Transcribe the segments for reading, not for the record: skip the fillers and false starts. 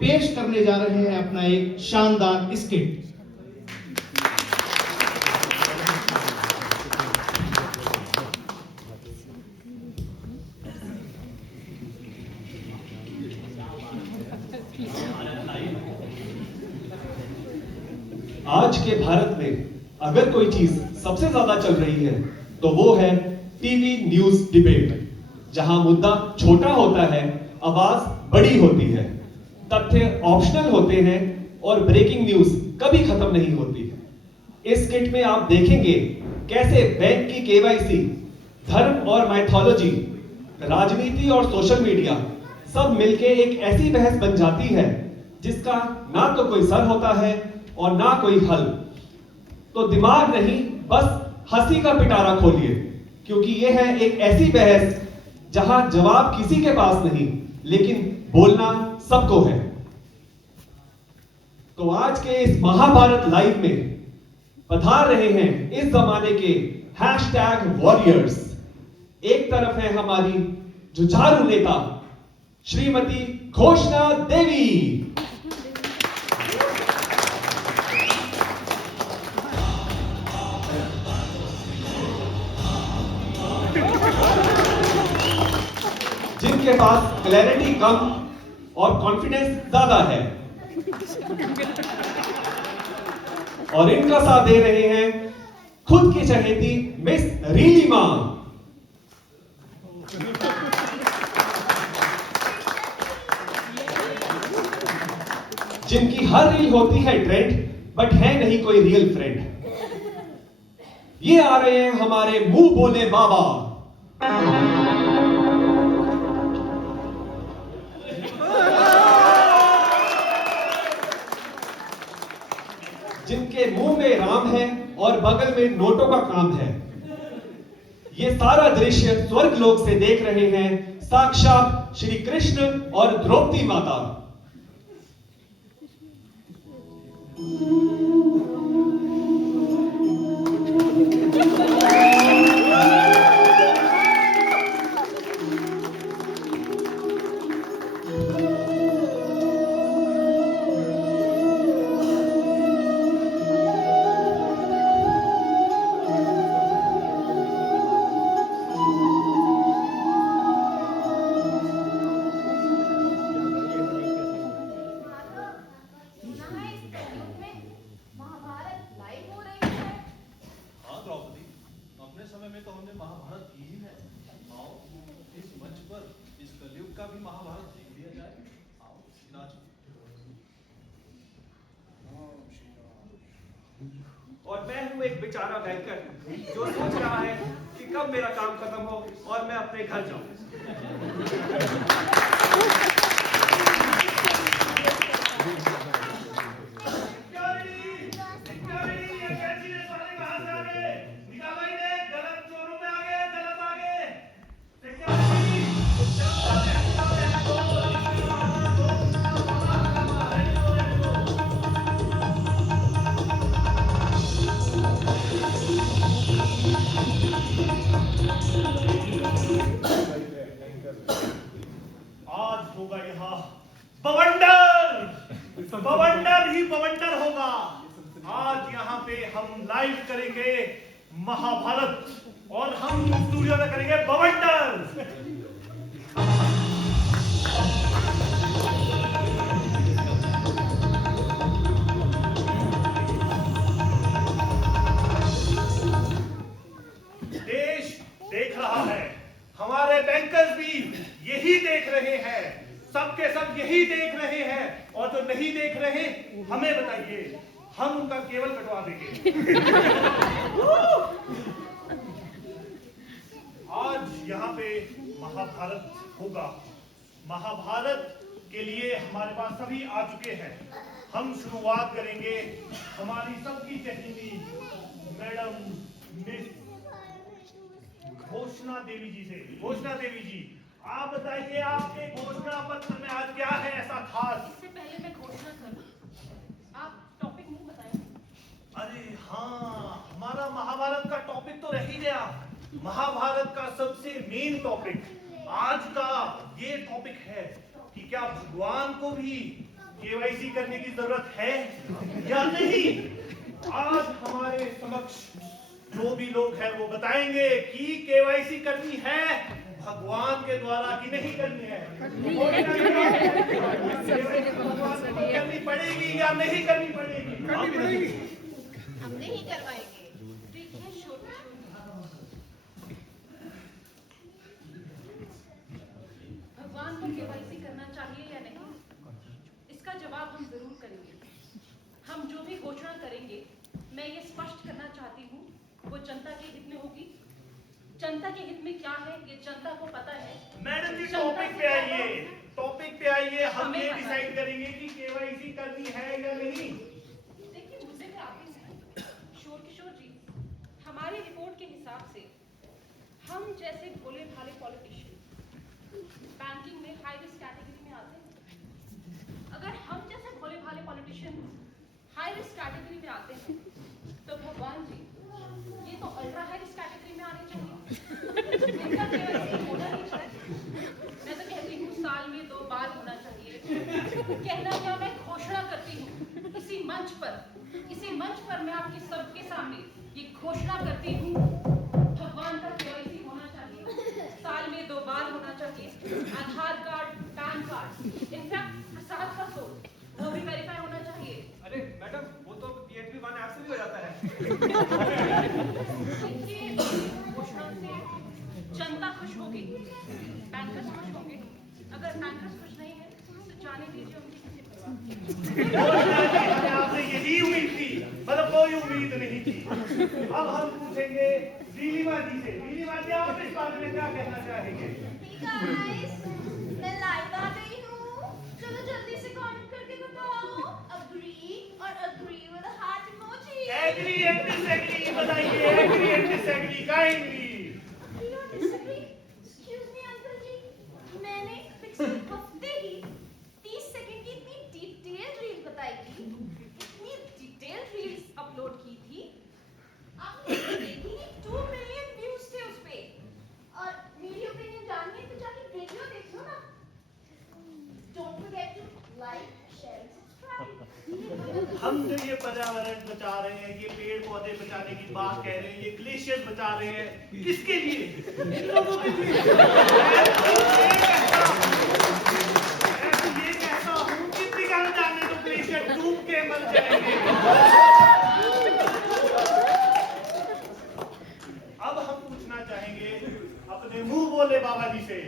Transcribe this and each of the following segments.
पेश करने जा रहे हैं अपना एक शानदार स्किट। आज के भारत में अगर कोई चीज सबसे ज्यादा चल रही है तो वो है टीवी न्यूज डिबेट, जहां मुद्दा छोटा होता है, आवाज बड़ी होती है, तथ्य ऑप्शनल होते हैं और ब्रेकिंग न्यूज कभी खत्म नहीं होती। इस किट में आप देखेंगे कैसे बैंक की केवाईसी, धर्म और माइथोलॉजी, राजनीति और सोशल मीडिया सब मिलके एक ऐसी बहस बन जाती है जिसका ना तो कोई सर होता है और ना कोई हल। तो दिमाग नहीं, बस हंसी का पिटारा खोलिए, क्योंकि यह है एक ऐसी बहस जहां जवाब किसी के पास नहीं, लेकिन बोलना सबको है। तो आज के इस महाभारत लाइव में पधार रहे हैं इस जमाने के #वॉरियर्स। एक तरफ है हमारी जुझारू नेता श्रीमती घोषणा देवी, जिनके पास क्लैरिटी कम और कॉन्फिडेंस ज्यादा है, और इनका साथ दे रहे हैं खुद की चहेती मिस रीलिमा, जिनकी हर रील होती है ट्रेंड, बट है नहीं कोई रियल फ्रेंड। ये आ रहे हैं हमारे मुंह बोले बाबा, जिनके मुंह में राम है और बगल में नोटों का काम है। ये सारा दृश्य स्वर्ग लोक से देख रहे हैं साक्षात श्री कृष्ण और द्रौपदी माता। और मैं हूं एक बेचारा बैंकर जो सोच रहा है कि कब मेरा काम खत्म हो और मैं अपने घर जाऊं। बवंडर ही बवंडर होगा। आज यहाँ पे हम लाइव करेंगे महाभारत और हम स्टूडियो में करेंगे बवंडर। देश देख रहा है, हमारे बैंकर्स भी यही देख रहे हैं, सबके सब यही देख रहे हैं, और जो नहीं देख रहे हमें बताइए, हम उनका केबल कटवा देंगे। आज यहाँ पे महाभारत होगा। महाभारत के लिए हमारे पास सभी आ चुके हैं। हम शुरुआत करेंगे हमारी सबकी चहेती मैडम मिस घोषणा देवी जी से। घोषणा देवी जी, आप बताइए आपके घोषणा पत्र में आज क्या है ऐसा खास? इससे पहले मैं घोषणा करूं, आप टॉपिक नहीं बताएं। अरे हाँ, हमारा महाभारत का टॉपिक तो रह ही गया। महाभारत का सबसे मेन टॉपिक आज का ये टॉपिक है कि क्या भगवान को भी केवाईसी करने की जरूरत है या नहीं? आज हमारे समक्ष जो भी लोग हैं वो बताएंगे कि केवाईसी करनी है भगवान के द्वारा कि नहीं करनी है। करनी पड़ेगी या नहीं करनी पड़ेगी? हम नहीं करवाएंगे। देखिए छोटे भगवान को केवाईसी करना चाहिए या नहीं, इसका जवाब हम जरूर करेंगे। हम जो भी घोषणा करेंगे, मैं ये स्पष्ट करना चाहती हूँ, वो जनता के हित में होगी। जनता के हित में क्या है ये जनता को पता है। मैडम जी टॉपिक पे आइए, हम ये डिसाइड करेंगे कि केवाईसी करनी है या नहीं। देखिए मुझसे क्या आते हैं शोर किशोर जी, हमारी रिपोर्ट के हिसाब से हम जैसे भोले भाले पॉलिटिशियन बैंकिंग में हाई रिस्क कैटेगरी में आते हैं। अगर हम जैसे भोले भाले पॉलिटिशियन हाई रिस्क कैटेगरी में आते हैं तो भगवान जी ये तो अल्ट्रा हाई रिस्क कैटेगरी में आने चाहिए। इनका केवाईसी होना ही चाहिए। मैं तो कहती हूँ साल में 2 बार होना चाहिए। कहना क्या, मैं घोषणा करती हूँ इसी मंच पर मैं आपके सबके सामने ये घोषणा करती हूँ, भगवान का केवाईसी होना चाहिए, साल में 2 बार होना चाहिए। आधार कार्ड, पैन कार्ड, इनफैक्ट प्रसाद का सोच वो भी वेरीफाई होना चाहिए। अरे मैडम वो तो PHP 1 ऐप से भी हो जाता है। देखिए घोषणा से जनता खुश होगी, बैंकर्स खुश होंगे। अगर बैंकर्स खुश नहीं है तो जाने दीजिए, उनकी किसी परवाह नहीं। आपसे यही उम्मीद थी, मतलब कोई उम्मीद नहीं थी। अब हम पूछेंगे नीलिमा जी से। नीलिमा जी आप इस बारे में क्या कहना चाहेंगे? गाइस, मैं लाइव आ गई हूँ। चलो जल्दी से कमेंट करके बताओ। अग्री और agree with heart emoji. Agree and disagree बताइए। Agree and disagree kindly. Excuse me uncle ji, मैंने पिछले हफ्ते ही 30 सेकंड की इतनी डिटेल रील बताई थी, इतनी डिटेल रील्स अपलोड की थी, आपने देखी नहीं? 2 मिलियन व्यूज थे उस पे। और मेरी ओपिनियन जाननी है तो जाके वीडियो देख लो ना। Don't forget to like, share, subscribe. हम जो ये पर्यावरण बचा रहे हैं, ये पेड़ पौधे बचाने की बात कह रहे हैं, ये ग्लेशियर बचा रहे हैं, किसके लिए? इन लोगों के लिए। मैं ये कहता हूँ कि पिघल जाने दो ग्लेशियर, डूब के मर जाएंगे। अब हम पूछना चाहेंगे अपने मुंह बोले बाबा जी से।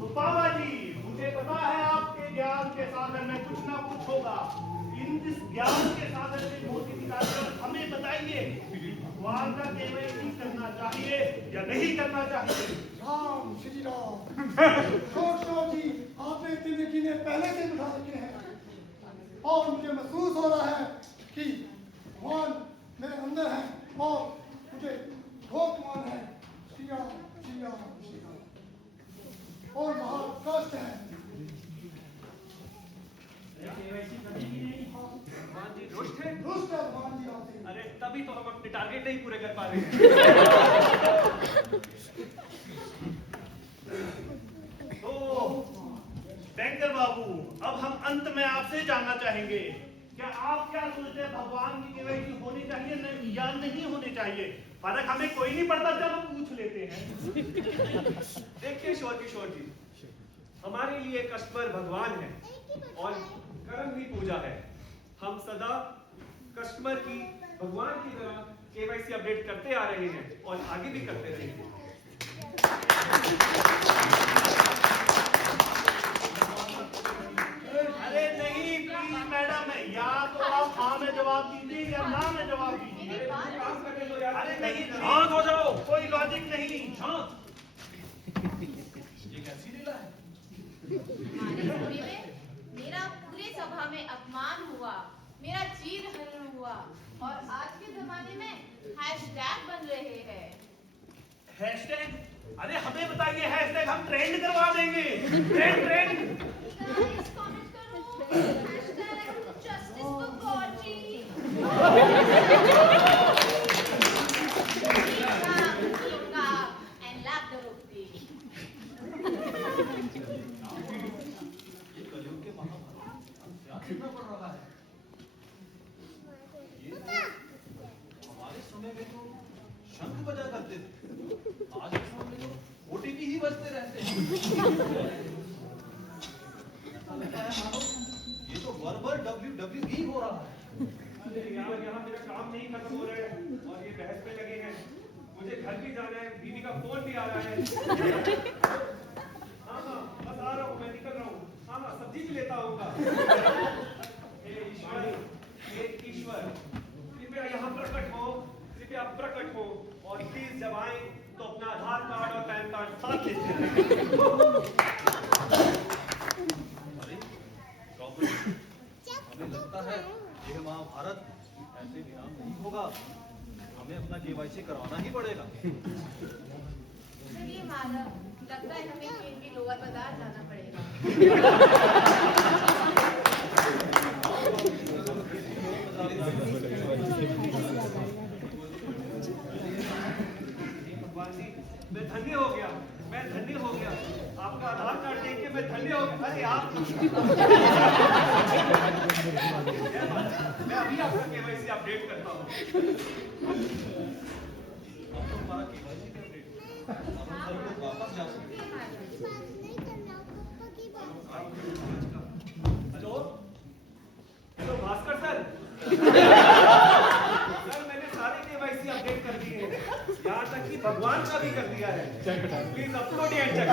तो बाबा जी, मुझे पता है आपके ज्ञान के साधन में कुछ ना कुछ होगा। इस ज्ञान के साधन में मोदी निकालकर हमें बताइए, भगवान का केवाईसी करना चाहिए या नहीं करना चाहिए? राम श्री राम। शोर जी आपने इतने यकीने पहले से बिठा रखे हैं और मुझे महसूस हो रहा है कि भगवान मेरे अंदर है और मुझे भगवान है। श्री राम श्री राम श्री राम। और महाराष्ट्र है। भगवान जी रुष्ट है। रुष्ट है भगवान जी आपसे। अरे तभी तो हम अपने टारगेट नहीं पूरे कर पा रहे हैं। तो बैंकर बाबू, अब हम अंत में आपसे जानना चाहेंगे, क्या आप क्या सोचते हैं, भगवान की केवाईसी होनी चाहिए या नहीं होनी चाहिए? फर्क हमें कोई नहीं पड़ता, जब हम पूछ लेते हैं। देखिए शोर किशोर जी, हमारे लिए कस्टमर भगवान है और कर्म ही पूजा है। हम सदा कस्टमर की भगवान की तरह केवाईसी अपडेट करते आ रहे हैं और आगे भी करते रहेंगे। अरे नहीं प्लीज मैडम, या तो आप हाँ में जवाब दीजिए या ना में जवाब दीजिए। अरे नहीं, शांत हो जाओ, कोई लॉजिक नहीं। शांत। ये कैसी लीला है? मेरा पूरे सभा में अपमान हुआ, मेरा चीर हरण हुआ और आज के जमाने में हैशटैग बन रहे हैं। हैशटैग? अरे हमें बताइए हैशटैग, हम ट्रेंड करवा देंगे। ट्रेंड। गाइस कमेंट करो #जस्टिस फॉर गॉडजी। And love the rupee. Kalyug के महाभारत आज के समय में तो ओटीपी ही बजते रहते हैं। लगता है मानो ये तो वर्बल WWE हो रहा है। यार यहाँ मेरा काम नहीं खत्म हो रहा है और ये बहस में लगे हैं। मुझे घर भी जाना है, बीवी का फोन भी आ रहा है। हाँ बस आ रहा हूँ, मैं निकल रहा हूँ। हाँ सब्जी भी लेता आऊंगा। हे ईश्वर कृपया यहाँ प्रकट हो, कृपया प्रकट हो और प्लीज जब आए तो अपना आधार कार्ड और पैन कार्ड साथ लेते हैं। अरे द्रौपदी, हमें लगता है यह महाभारत ऐसे विराम नहीं होगा। हमें अपना केवाईसी करवाना ही पड़ेगा। चलिए माधव, लगता है हमें खेल के लोअर बाजार जाना पड़ेगा। भगवान जी, मैं धन्य हो गया, मैं धन्य हो गया। आपका आधार कार्ड देख के मैं धन्य हो गया। अरे आप मैं अभी आपका केवाईसी अपडेट करता हूँ। अब तो हमारा केवाईसी कंप्लीट। अब हम सभी लोग वापस जा सकते हैं। Hello hello Bhaskar sir. Sir मैंने सारे केवाईसी अपडेट कर दिए हैं, यहाँ तक कि भगवान का भी कर दिया है। Please up to date check